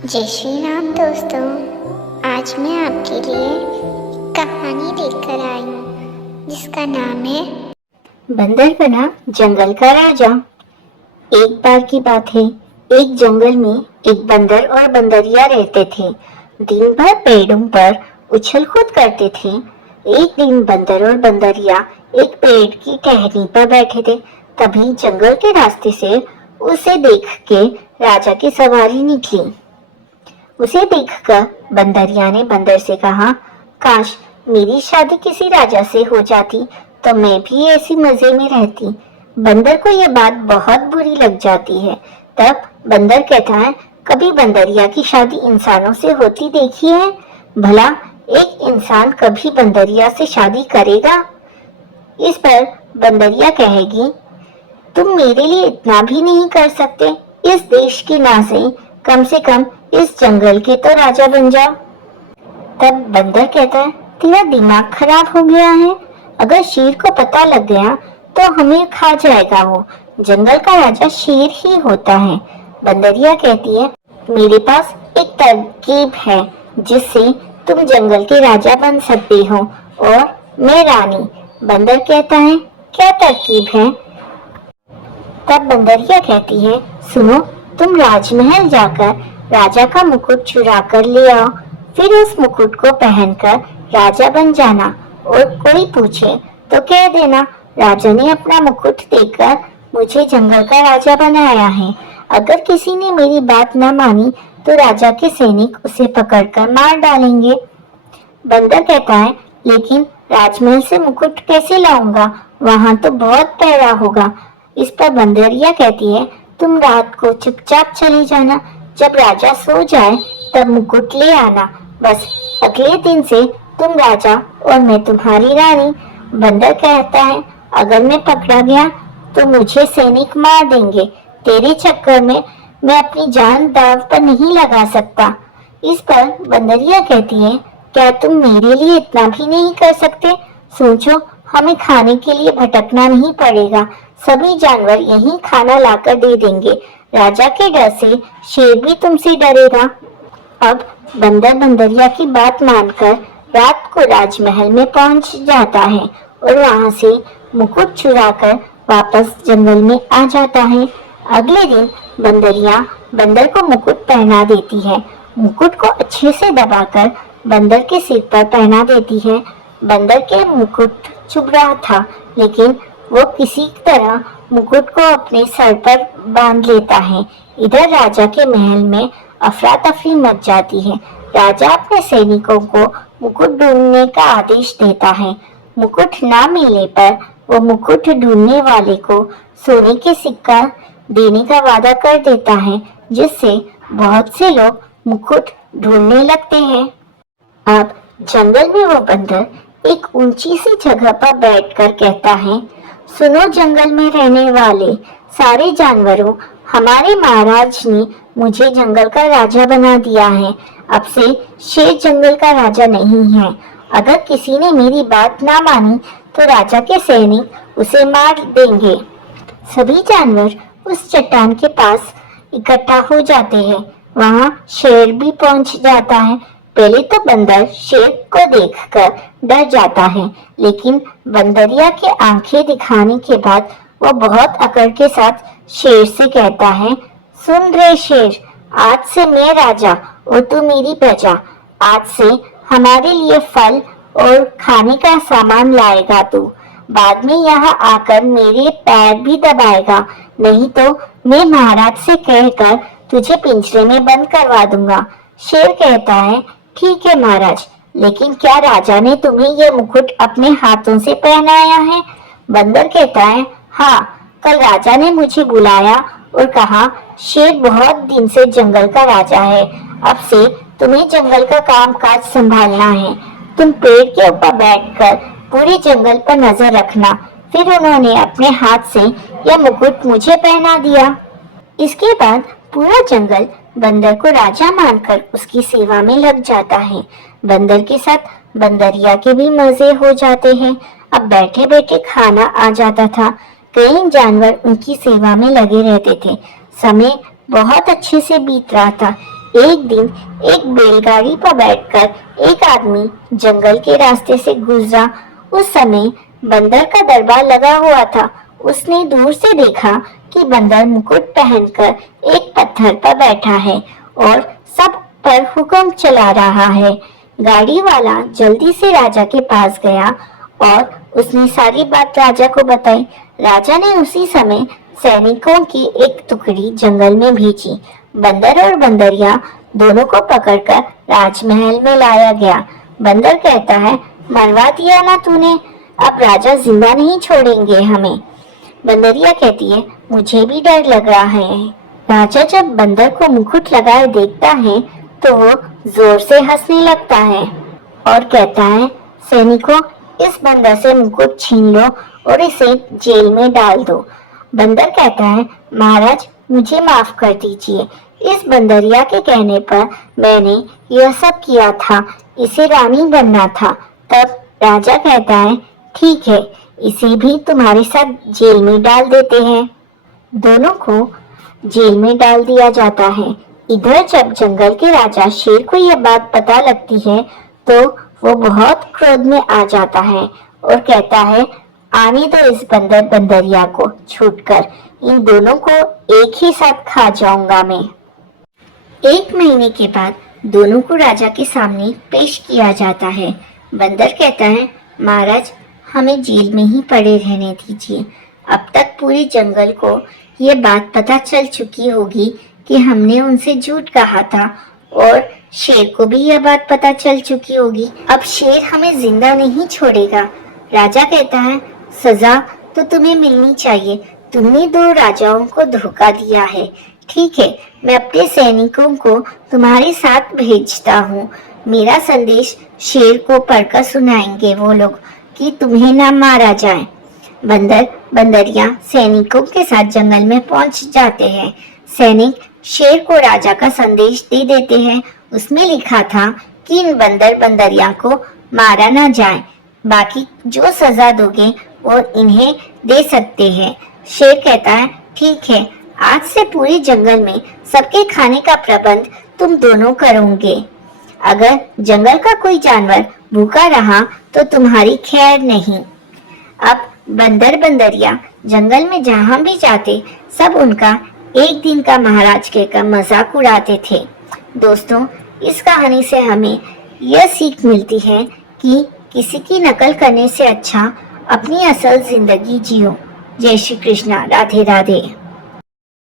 जय श्री राम दोस्तों। आज मैं आपके लिए कहानी लेकर आई हूँ जिसका नाम है बंदर बना जंगल का राजा। एक बार की बात है, एक जंगल में एक बंदर और बंदरिया रहते थे। दिन भर पेड़ों पर उछल कूद करते थे। एक दिन बंदर और बंदरिया एक पेड़ की टहनी पर बैठे थे। तभी जंगल के रास्ते से उसे देख के राजा की सवारी निकली। उसे देखकर बंदरिया ने बंदर से कहा, काश मेरी शादी किसी राजा से हो जाती तो मैं भी ऐसी मजे में रहती। बंदर को यह बात बहुत बुरी लग जाती है। तब बंदर कहता है, कभी बंदरिया की शादी इंसानों से होती देखी है? भला एक इंसान कभी बंदरिया से शादी करेगा? इस पर बंदरिया कहेगी, तुम मेरे लिए इतना भी नहीं कर सकते। इस देश की ना सही, कम से कम इस जंगल के तो राजा बन जाओ। तब बंदर कहता है, तेरा दिमाग खराब हो गया है। अगर शेर को पता लग गया तो हमें खा जाएगा। वो जंगल का राजा शेर ही होता है। बंदरिया कहती है, मेरे पास एक तरकीब है जिससे तुम जंगल के राजा बन सकते हो और मैं रानी। बंदर कहता है, क्या तरकीब है? तब बंदरिया कहती है, सुनो, तुम राजमहल जाकर राजा का मुकुट चुरा कर ले आओ। फिर उस मुकुट को पहनकर राजा बन जाना और कोई पूछे तो कह देना, राजा ने अपना मुकुट देकर मुझे जंगल का राजा बनाया है। अगर किसी ने मेरी बात न मानी तो राजा के सैनिक उसे पकड़कर मार डालेंगे। बंदर कहता है, लेकिन राजमहल से मुकुट कैसे लाऊंगा? वहां तो बहुत पहरा होगा। इस पर बंदरिया कहती है, तुम रात को चुपचाप चली जाना। जब राजा सो जाए तब मुकुट ले आना। बस अगले दिन से तुम राजा और मैं तुम्हारी रानी। बंदर कहता है, अगर मैं पकड़ा गया तो मुझे सैनिक मार देंगे। तेरे चक्कर में मैं अपनी जान दांव पर नहीं लगा सकता। इस पर बंदरिया कहती है, क्या तुम मेरे लिए इतना भी नहीं कर सकते? सोचो, हमें खाने के लिए भटकना नहीं पड़ेगा। सभी जानवर यहीं खाना लाकर दे देंगे। राजा के डर से शेर भी तुमसे डरेगा। अब बंदर बंदरिया की बात मानकर रात को राजमहल में पहुंच जाता है और वहां से मुकुट चुराकर वापस जंगल में आ जाता है। अगले दिन बंदरिया बंदर को मुकुट पहना देती है। मुकुट को अच्छे से दबाकर बंदर के सिर पर पहना देती है। बंदर के मुकुट चुभ रहा था, लेकिन वो किसी तरह मुकुट को अपने सर पर बांध लेता है। इधर राजा के महल में अफरा तफरी मच जाती है। राजा अपने सैनिकों को मुकुट ढूंढने का आदेश देता है। मुकुट ना मिलने पर वो मुकुट ढूंढने वाले को सोने के सिक्का देने का वादा कर देता है, जिससे बहुत से लोग मुकुट ढूंढने लगते हैं। अब जंगल में वो बंदर एक ऊंची सी जगह पर बैठकर कहता है, सुनो जंगल में रहने वाले सारे जानवरों, हमारे महाराज ने मुझे जंगल का राजा बना दिया है। अब से शेर जंगल का राजा नहीं है। अगर किसी ने मेरी बात ना मानी तो राजा के सैनिक उसे मार देंगे। सभी जानवर उस चट्टान के पास इकट्ठा हो जाते हैं। वहां शेर भी पहुंच जाता है। पहले तो बंदर शेर को देखकर डर जाता है, लेकिन बंदरिया के आंखें दिखाने के बाद वो बहुत अकड़ के साथ शेर से कहता है, सुन रे शेर, आज से मैं राजा और तू मेरी प्रजा। आज से हमारे लिए फल और खाने का सामान लाएगा तू। बाद में यहाँ आकर मेरे पैर भी दबाएगा, नहीं तो मैं महाराज से कहकर तुझे पिंजरे में बंद करवा दूंगा। शेर कहता है, ठीक है महाराज, लेकिन क्या राजा ने तुम्हें यह मुकुट अपने हाथों से पहनाया है? बंदर कहता है, हाँ, कल राजा ने मुझे बुलाया और कहा, शेर बहुत दिन से जंगल का राजा है। अब से तुम्हें जंगल का काम काज संभालना है। तुम पेड़ के ऊपर बैठकर पूरे जंगल पर नजर रखना। फिर उन्होंने अपने हाथ से यह मुकुट मुझे पहना दिया। इसके बाद पूरा जंगल बंदर को राजा मानकर उसकी सेवा में लग जाता है। बंदर के साथ बंदरिया के भी मजे हो जाते हैं। अब बैठे बैठे खाना आ जाता था। कई जानवर उनकी सेवा में लगे रहते थे। समय बहुत अच्छे से बीत रहा था। एक दिन एक बैलगाड़ी पर बैठकर एक आदमी जंगल के रास्ते से गुजरा। उस समय बंदर का दरबार लगा हुआ था। उसने दूर से देखा कि बंदर मुकुट पहनकर एक पत्थर पर बैठा है और सब पर हुक्म चला रहा है। गाड़ी वाला जल्दी से राजा के पास गया और उसने सारी बात राजा को बताई। राजा ने उसी समय सैनिकों की एक टुकड़ी जंगल में भेजी। बंदर और बंदरिया दोनों को पकड़कर राजमहल में लाया गया। बंदर कहता है, मरवा दिया ना तूने, अब राजा जिंदा नहीं छोड़ेंगे हमें। बंदरिया कहती है, मुझे भी डर लग रहा है। राजा जब बंदर को मुकुट लगाए देखता है तो वो जोर से हंसने लगता है और कहता है, सैनिकों, इस बंदर से मुकुट छीन लो और इसे जेल में डाल दो। बंदर कहता है, महाराज मुझे माफ कर दीजिए, इस बंदरिया के कहने पर मैंने यह सब किया था, इसे रानी बनना था। तब राजा कहता है, ठीक है, इसे भी तुम्हारे साथ जेल में डाल देते हैं। दोनों को जेल में डाल दिया जाता है। इधर जब जंगल के राजा शेर को यह बात पता लगती है तो वो बहुत क्रोध में आ जाता है और कहता है, आने दो इस बंदर बंदरिया को छूटकर, इन दोनों को एक ही साथ खा जाऊंगा मैं। 1 महीने के बाद दोनों को राजा के सामने पेश किया जाता है। बंदर कहता है, महाराज हमें जेल में ही पड़े रहने दीजिए। अब तक पूरे जंगल को ये बात पता चल चुकी होगी कि हमने उनसे झूठ कहा था और शेर को भी यह बात पता चल चुकी होगी। अब शेर हमें जिंदा नहीं छोड़ेगा। राजा कहता है, सजा तो तुम्हें मिलनी चाहिए, तुमने 2 राजाओं को धोखा दिया है। ठीक है, मैं अपने सैनिकों को तुम्हारे साथ भेजता हूँ। मेरा संदेश शेर को पढ़कर सुनाएंगे वो लोग कि तुम्हें ना मारा जाए। बंदर बंदरिया सैनिकों के साथ जंगल में पहुंच जाते हैं। सैनिक शेर को राजा का संदेश दे देते हैं। उसमें लिखा था कि इन बंदर बंदरिया को मारा ना जाए, बाकी जो सजा दोगे वो इन्हें दे सकते हैं। शेर कहता है, ठीक है, आज से पूरे जंगल में सबके खाने का प्रबंध तुम दोनों करोगे। अगर जंगल का कोई जानवर भूखा रहा तो तुम्हारी खैर नहीं। अब बंदर बंदरिया जंगल में जहां भी जाते सब उनका एक दिन का महाराज के का मजाक उड़ाते थे। दोस्तों, इस कहानी से हमें यह सीख मिलती है कि किसी की नकल करने से अच्छा अपनी असल जिंदगी जियो। जय श्री कृष्णा, राधे राधे।